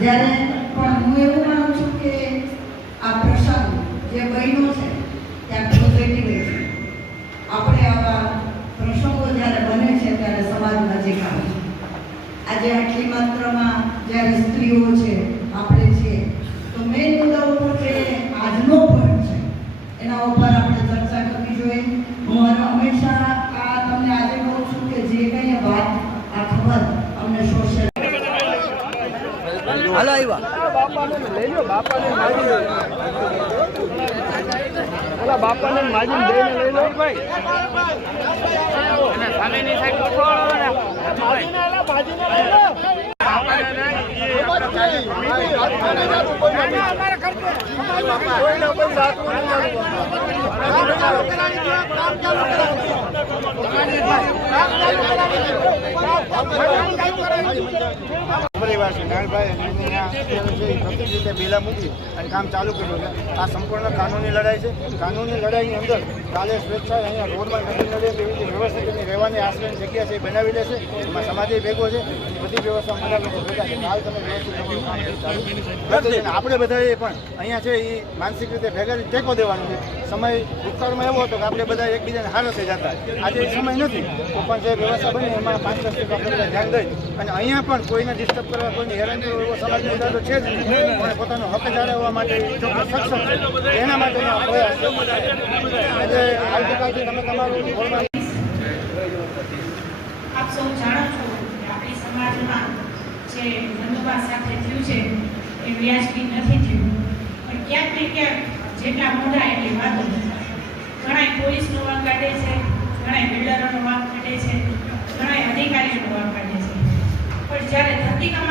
જ્યારે પણ હું એવું માનું છું કે આ પ્રસંગ જે બન્યો છે ત્યાં પોઝિટિવ છે. આપણે આવા પ્રસંગો જ્યારે બને છે ત્યારે સમાજ નજીક આવે છે. આજે આટલી માત્રામાં જ્યારે સ્ત્રીઓ છે, આપણે છીએ, તો મેઇન મુદ્દા ઉપર જે આજનો પણ છે એના ઉપર આપણે ચર્ચા કરવી જોઈએ. હું હંમેશા આ તમને આજે કહું છું કે જે કંઈ વાત આ ખબર અમને સોશિયલ હાલો આવ્યા લઈ લો બાપાને માજી લો ઓલા બાપાને માજી લઈને લઈ લો ભાઈ અને સામેની સાઈડ ગોઠવાળો ને માજીને એલા ભાજીને લઈ લો બાપાને નહીં અમારે કરતો કોઈ ના કોઈ વાત બેલા મૂકી અને કામ ચાલુ કર્યું છે. આ સંપૂર્ણ કાનૂની લડાઈ છે. કાનૂની લડાઈની અંદર કાલે સ્વેચ્છાએ અહીંયા રોડમાં નથી લડે તેવી રીતે વ્યવસ્થિત એની રહેવાની આશ્રયની જગ્યા છે એ બનાવી લેશે. એમાં સમાજે ભેગો છે, બધી વ્યવસ્થા બધા લોકો ભેગા છે. હાલ તમે વ્યવસ્થિત આપણે બધાએ પણ અહીંયા છે એ માનસિક રીતે ભેગા ટેકો દેવાનું છે. સમય ભૂતકાળમાં એવો હતો કે આપણે બધા એકબીજાને હારો થઈ જતા. આજે એ સમય નથી. તો પણ જે વ્યવસ્થા બની એમાં 5-10 ટકા આપણે ધ્યાન દઈ અને અહીંયા પણ કોઈને ડિસ્ટર્બ કરવા, કોઈને હેરાન કરવા એવો સમાજનો ઇરાદો છે જ નહીં. પણ પોતાનો હક જાળવવા માટે ચોક્કસ સક્ષમ છે. એના માટેનો પ્રયાસ છે. એટલે આવતીકાલથી તમે તમારું આપ સૌ જાણો છો કે આપણી સમાજમાં જે બંધુબા સાથે થયું છે એ વ્યાજબી નથી થયું. પણ ક્યાંક ને ક્યાંક જેટલા મોઢા એટલી વાતો. ઘણા પોલીસનો વાંક કાઢે છે, ઘણા બિલ્ડરોનો વાંક કાઢે છે, ઘણા અધિકારીઓનો વાંક કાઢે છે. પણ જ્યારે ધરતીકંપ